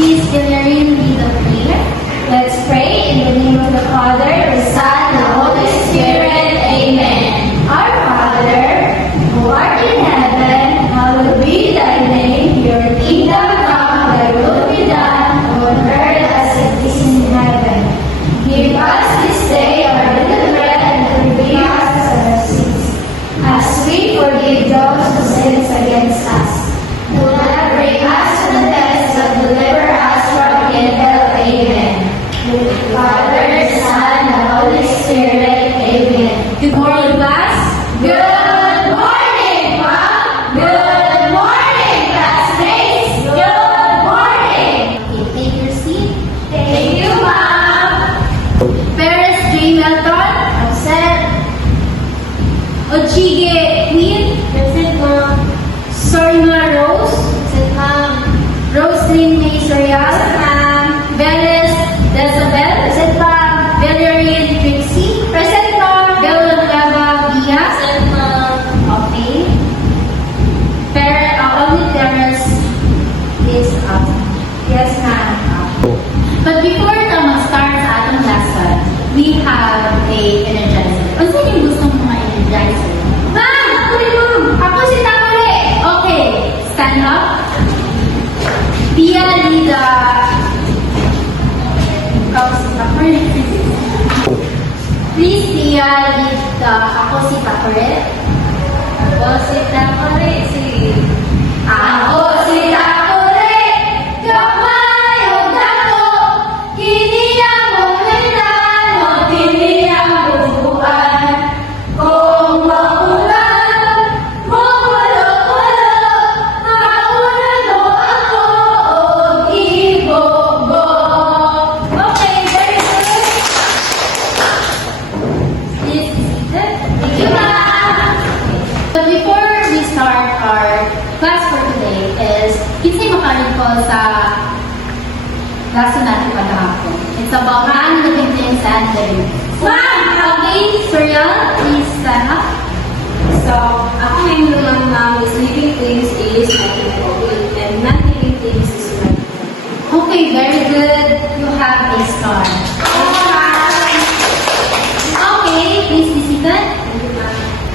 please Hillary lead the prayer? Let's pray in the name of the Father, the Son, and the Holy Spirit. Amen. Our Father, who art in heaven, hallowed be thy name. Your kingdom come, thy will be done, on earth as it is in heaven. Give us this day our little bread, and forgive us our sins, as we forgive those who sin against us. Do not bring us to the test, but deliver us from evil. Amen. Father, the Son, and the Holy Spirit. Amen. Good morning, class. Good morning, Mom. Good morning, classmates. Good morning. Okay, take your seat. Thank you, Mom. Paris J. Melton. Present. Ochige Queen. Present, Mom. Sorima Rose. Present, Mom. Roslyn May Sorial. Present, Mom. Veles Desabel. Present, Mom. Valerian Trixie. Present, Mom. Bellanueva Via. Present, Mom. Okay. Only Terrace is up. Yes, ma'am. But before na mag-start sa atong lesson, we have a energizer. Ano sa inyo gusto mga energizer? Ma'am! Ako rin, Ma'am! Ako si Takore! Okay, stand up. Pia Lida. Ikaw si Takore. Please, Pia Lida. Ako si Takore. Ako si Takore. Ako si Takore. Kamay o dako. Kini ang ulitan o kini ang bubuan. Kung maulan, mawalo-walo, maulan mo ako o ibobo. Okay, very good. Please be seated. Thank you, ma'am. But before we start our class for today is, kinsay makarin ko sa lesson natin pagkahapon. It's about non-living things and living things. Ma'am! Okay, Surya, please stand up. So, ako ngayon naman ma'am is living things is nothing moving and non-living things is nothing. Okay, very good. You have a star. Okay, please be seated.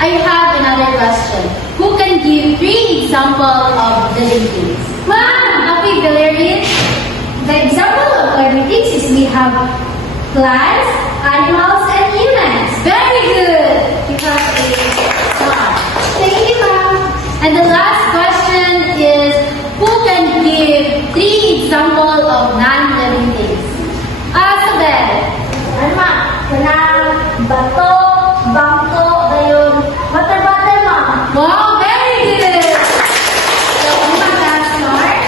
I have another question. Who can give 3 examples of living things? Ma'am! Okay, Valerian. The example of living things is we have plants, animals, and humans. Very good! You have a star. Thank you, ma'am. And the last question is, who can give 3 examples of non-living things? Asabel. Ano ma? Kanang bato, bangko, gayon. Water, ma. Wow, very good! So, ang mag-start.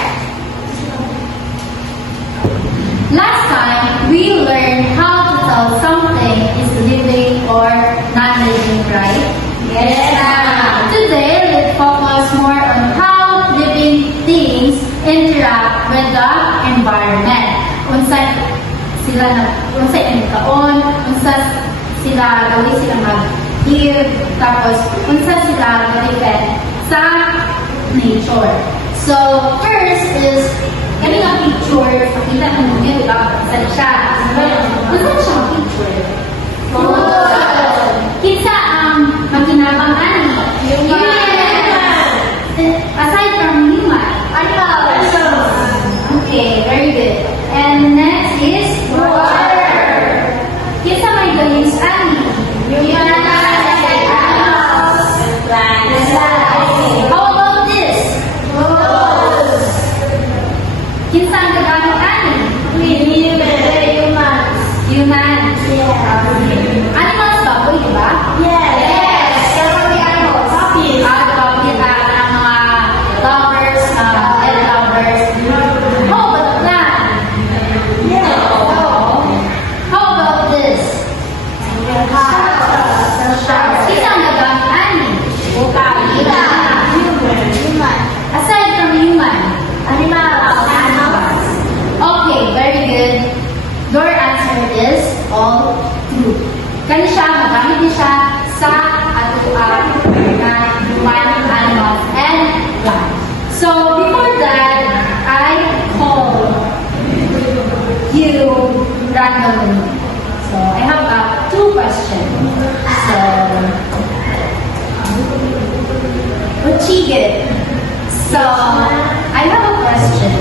Last time, we learned how to tell something is living or non-living, right? Yes, ma'am. Today, let's focus more on how living things interact with the environment. Unsa yung taon, unsa sila gawin sila mag-live, tapos unsa sila mag-depend sa nature. So, first is, kami nga picture, pakita ko muna, diba? Saan siya? Unsa siya picture? Kinsa ang maginabang ani? Aside from human. Okay, very good. And next is water. Kinsa may galis ani? Animals. Plants. How about this? good. So, I have a question.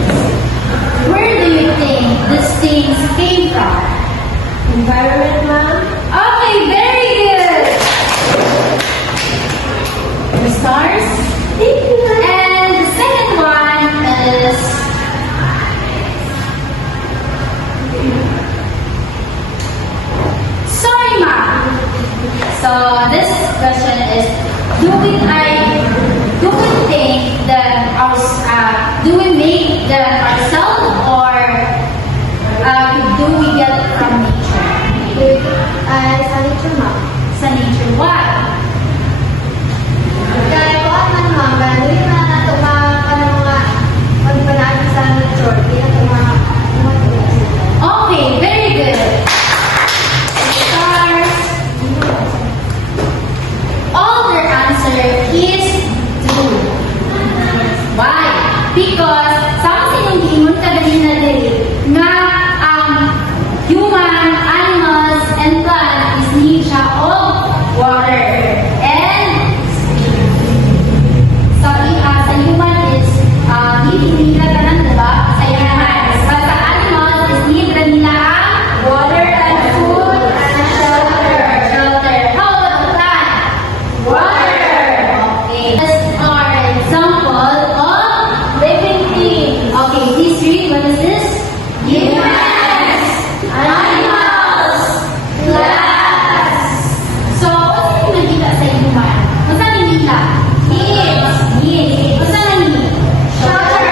Where do you think these things came from? Environment, ma'am. Okay, very good. The stars. Thank you, ma'am. And the second one is sorry, ma'am. So this question is: Do we think that do we make that ourselves, or do we get from nature? Sa nature, ma'am. Sa nature, why? Kaya ko man, ma'am, gano'n na nato mga pagpanaan sa nature. Hindi na ito mga Okay, very good. Stars. All their answer is true. Why? Because sama sa inyong giingon kanina diri nga ang human, animals, and plants is need siya of water. And sa human is need nila kanan, diba? Sa human. Sa animals is need na nila ang water and food and shelter. How about the plant? Water. Okay. These are example of living things. Okay, please read. What is this? Humans, animals, plants. So, what's yung nakita sa human? What's ang nakita? Needs. What's ang need? Shelter.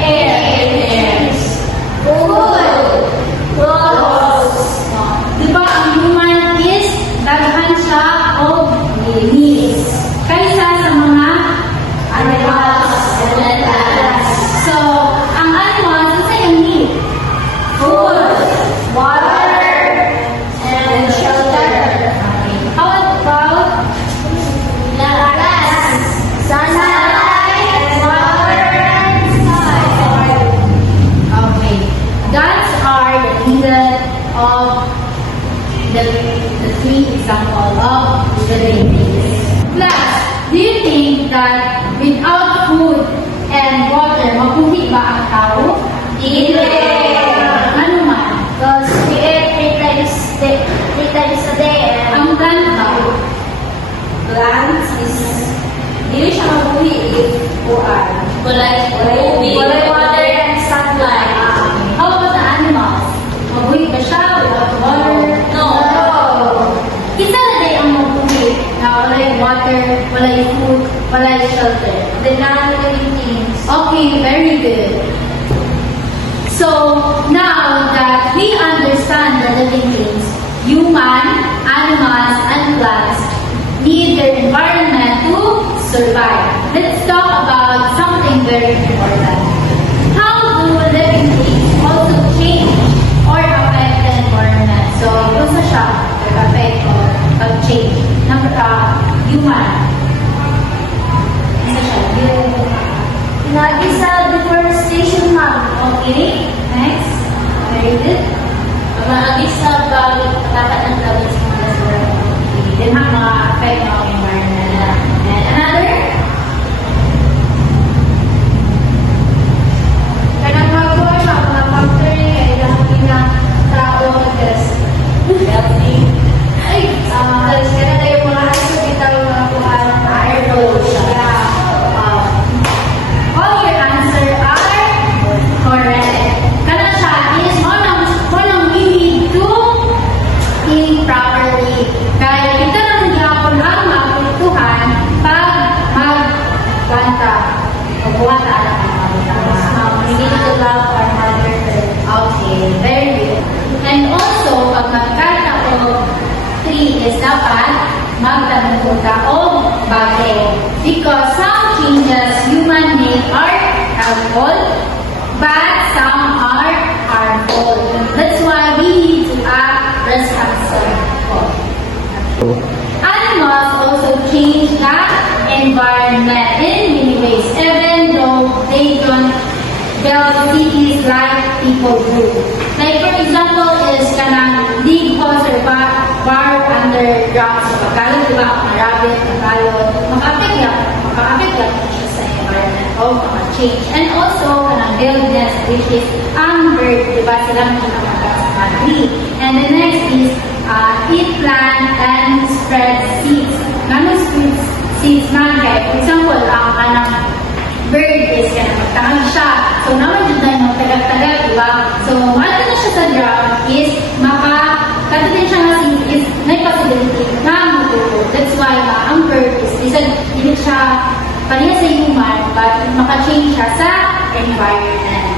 Air. Food. Clothes. Diba ang human is daghan siya of needs kaysa sa mga animals and plants. So, ang animals, ano sa yung need? Food, water, and shelter. How about plants? Sunlight, water, and soil. Okay. That are the needed of the three example of living things. Plus, do you think that without food and water, mabuhi ba ang tao? Hindi. Ano man? Because we eat 3 times a day and Ang planta. Plants is, hindi siya mabuhi if walay water and sunlight. How about the animals? Mabuhi ba siya without water? No. Isa na day ang mabuhi na walay water, walay food, walay shelter. The non-living things. Okay, very good. So, now that we understand the living things, human, animals, and plants need their environment to survive. Let's talk about something very important. How do living things also change or affect the environment? So, kung siya nag-affect or pag-change ng human. Isa siya, Lagi sa deforestation, ma'am. Okay, next. Very good. Maagis sa bawat dapat ng tawid sa mga basura. Then, ang mga affect ng environment. And another? Kaya magawa siya, mga factory, kaya lahat na tao mag-test. Healthy. Ay, kaya tayo mga aso, bitaw mga kuhaan ng air pollution. All your answer are correct. Kana siya is walang we need to think properly. Kaya kita lang gyapon ang maputuhan pag magkwanta. Magkwanta ang We need to love our mother earth. Okay, very good. And also, pag magkata o tree is dapat magtanong ka o bagay. Because some changes human make are helpful, but some are harmful. That's why we need to act responsible. Animals also change the environment in many ways, even though they don't build cities like people do. Like for example is kanang di ko bar underground sa pagkalat, di ba? Mga rabbit, pagkalot, maka-affect lang siya sa environment o mga change. And also, kanang build nest, which is ang bird, di ba? Sila makikamagat sa mga tree. And the next is eat plant and spread seeds. Ganun seeds man kaya, for example, ang kanang bird is kaya magtangan siya. So, naman dyan tayo magtagal-tagal, di ba? So, maano na siya sa ground is katutin siya nga seed is may possibility na matuto. That's why ang bird is hindi siya pareha sa human but maka-change siya sa environment.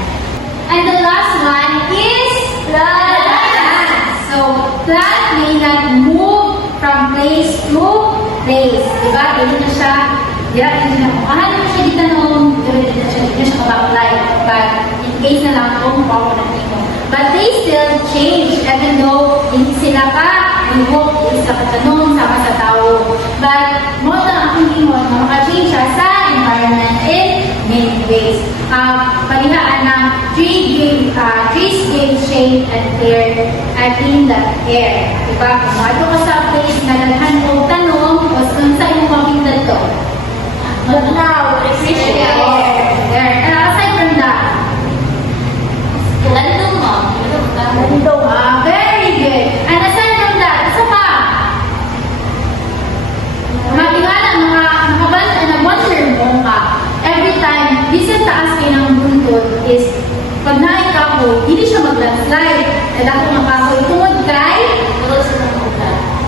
And the last one is plants. So, plant may not move from place to place. Diba? Hindi na siya hindi na kumahan na siya dito noong hindi na siya kabaklay. But in case na lang kung bako na ito. But they still change even though hindi sila pa i-hope sa katanong sama sa tao. But mo na ang hingon na maka-change siya sa environment in many ways. Palihaan ng trees gain shape and in the air. Diba? Kung mato ka sa place na naghan o tanong o kung sa iyong pamindad to. But now, appreciate the air. And aside from that, very good. And aside from that, isa pa. Matingala, wonder mo ka. Every time, bisan taas kayo ng bundod is, pag naika ko, hindi siya mag-landslide. At ako makakoy tungod kay,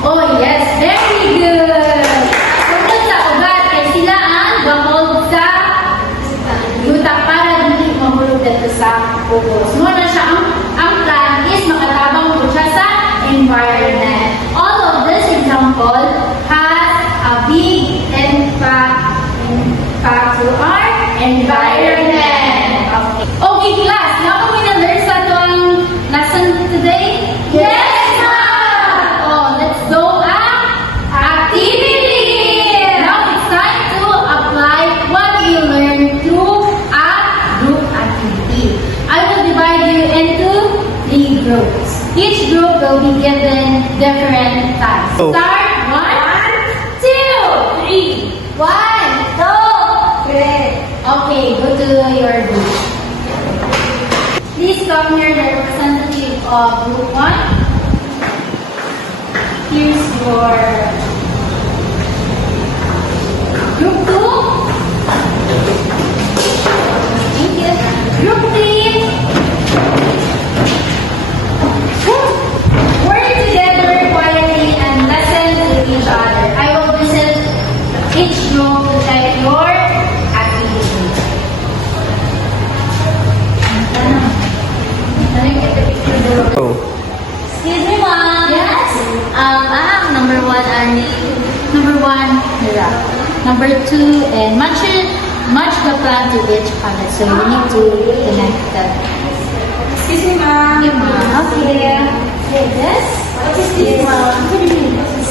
oh yes, very good. Tungod sa ugat, kay sila ang bahold sa yuta para hindi mahulog dito sa ubos. Muna siya ang plant is makatabang po siya sa environment. All of this example has a big impact to our environment. Okay, class. Now we will learn sa itong lesson today. Yes, ma'am! Oh, let's go activity! Now it's time to apply what you learned through a group activity. I will divide you into 3 groups. Each group will be given different tasks. Oh. Start 1, 2, 3. 1, 2, 3. Okay, go to your group. Please come here, the representative of group 1. Here's your group 2. Thank you. Group 3. Work together quietly and listen to each other. I will visit each group to check your activity. Oh. Excuse me, ma'am. Yes. I have number 1 and Number 1, Mira. Number 2, and match the plant to each other. So you need to connect them. Excuse me, ma'am. Okay. Say this. What is this, ma'am?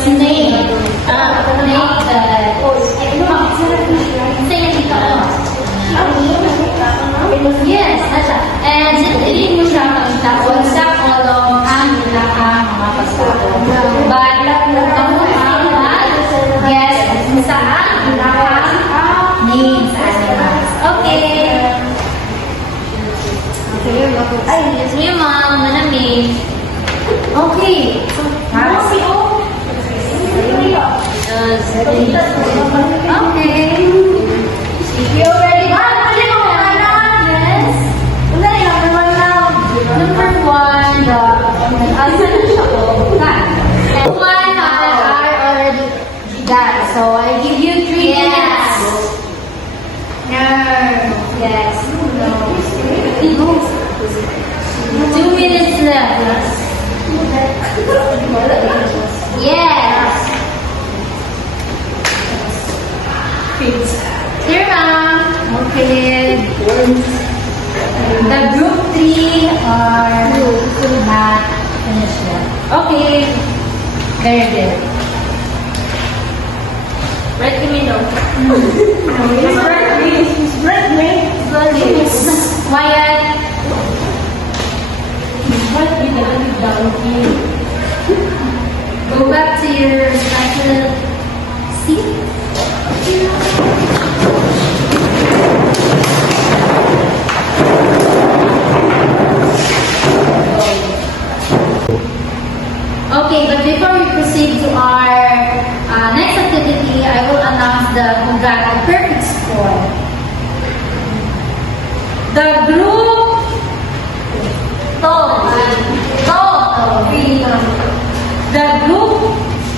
Snake. Say it dito. Yes, nasa. And hindi mo siya makita kung sa kolong ang ilang mga pasako. But, yes, saan ilang names animals. Okay. Ay, excuse me, ma'am. Manamig. Okay. So, okay. If you're ready, yes. Number 1, nag-answer na siya ko. And 1 are already done. So, I give you 3 minutes. No. Yes. No. 2 minutes left. Yes. Here, ma'am. Okay. The group 3 are not finished yet. Okay. Very good. Right, give me no. Quiet. Go. The group The group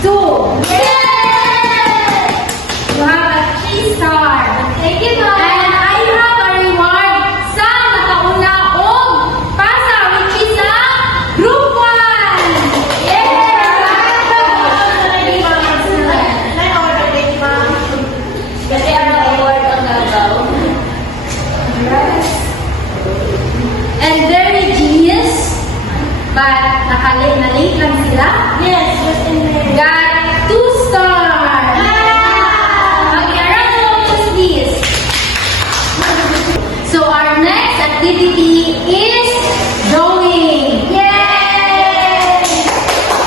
stool. You have a 3-star. Thank you, ma'am. And I have a reward sa nakauna-ong pasa, which is a group 1. Kasi ang award ang gagaw. And very genius, but na-late lang sila. Yes, what's in there? Got 2 stars. Okay, a round of applause, please. So our next activity is drawing. Yay!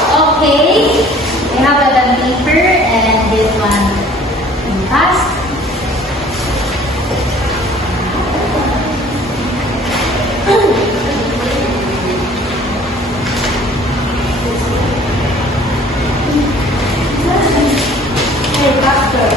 Okay, we have a bond paper and this one in past. Hey, doctor.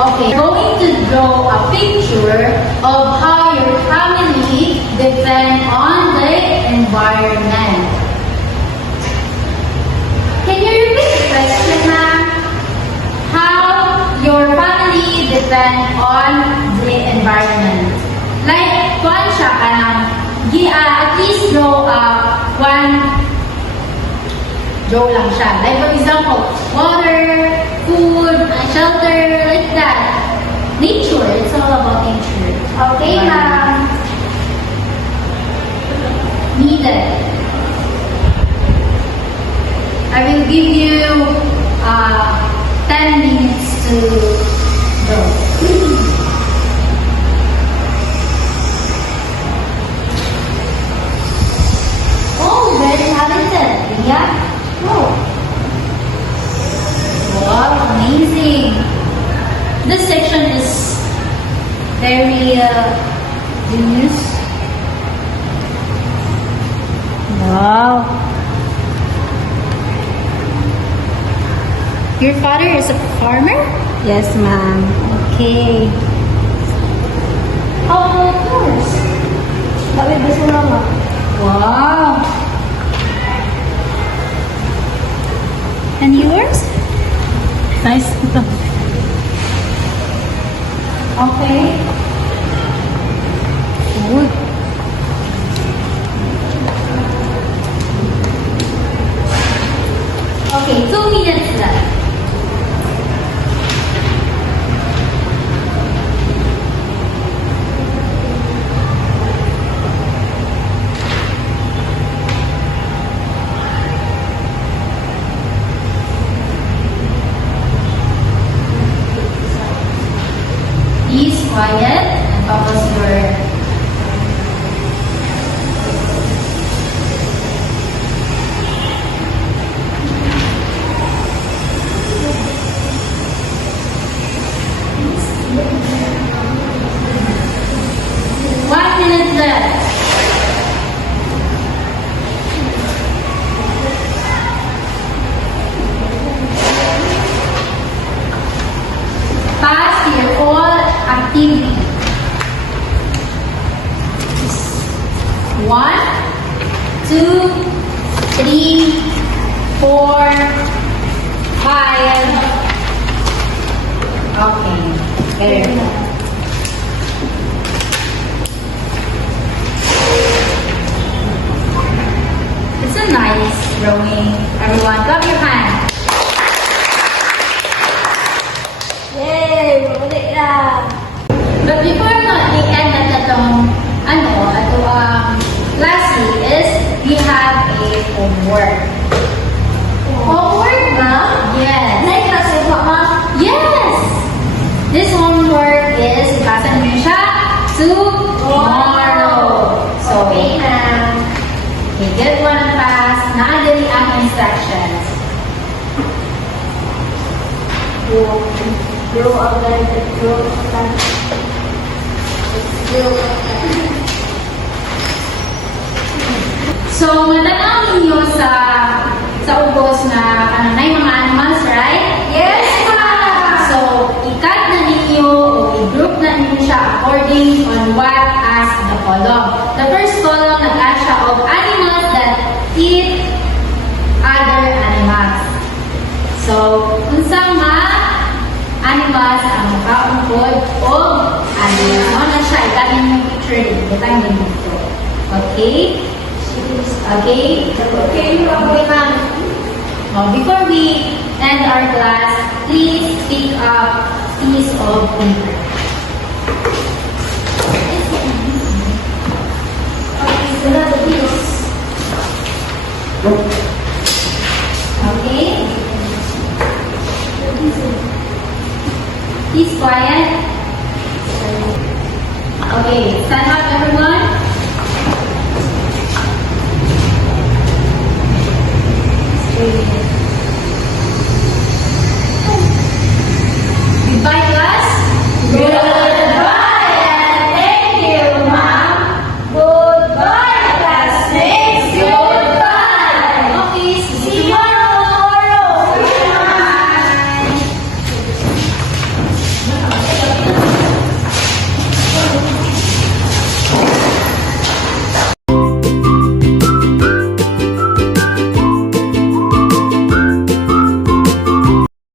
Okay, going to draw a picture of how your family depend on the environment. Can you repeat the question, ma'am? How your family depend on the environment. Like, kuan siya ka ng, at least draw draw lang siya. Like, for example, water, food, shelter, like that. Nature, it's all about nature. Okay, ma'am. Needed. I will give you 10 minutes to draw. Oh, very talented. Yeah. Oh. Wow, amazing. This section is very genius. Wow. Your father is a farmer? Yes, ma'am. Okay. How about yours? Bakit gusto mama? Wow. And yours? Nice. Okay. Good. Okay, 2 minutes left. Please quiet and focus your One minute left. Pass your all activity. 1, 2, 3, 4, 5. Okay. Very good. It's a nice drawing. Everyone, clap your hands. Yay! Muli na. But before we end at atong lastly is we have a homework. Homework na? Yes. Like kasi mama. Yes. This homework is ipasa niyo siya to tomorrow. So, Okay na. okay, get one pass. Nakadali ang instructions. Grow up like the grow up. So, matanaw ninyo sa ubos na may mga animals, right? Yes! class ang kaungkod o alin. Ano na siya? Itanin yung picture din. Itanin dito. Okay? Okay? Okay, ma'am. Before we end our class, please pick up piece of paper. Okay? Please quiet. Okay, stand up everyone. Straight.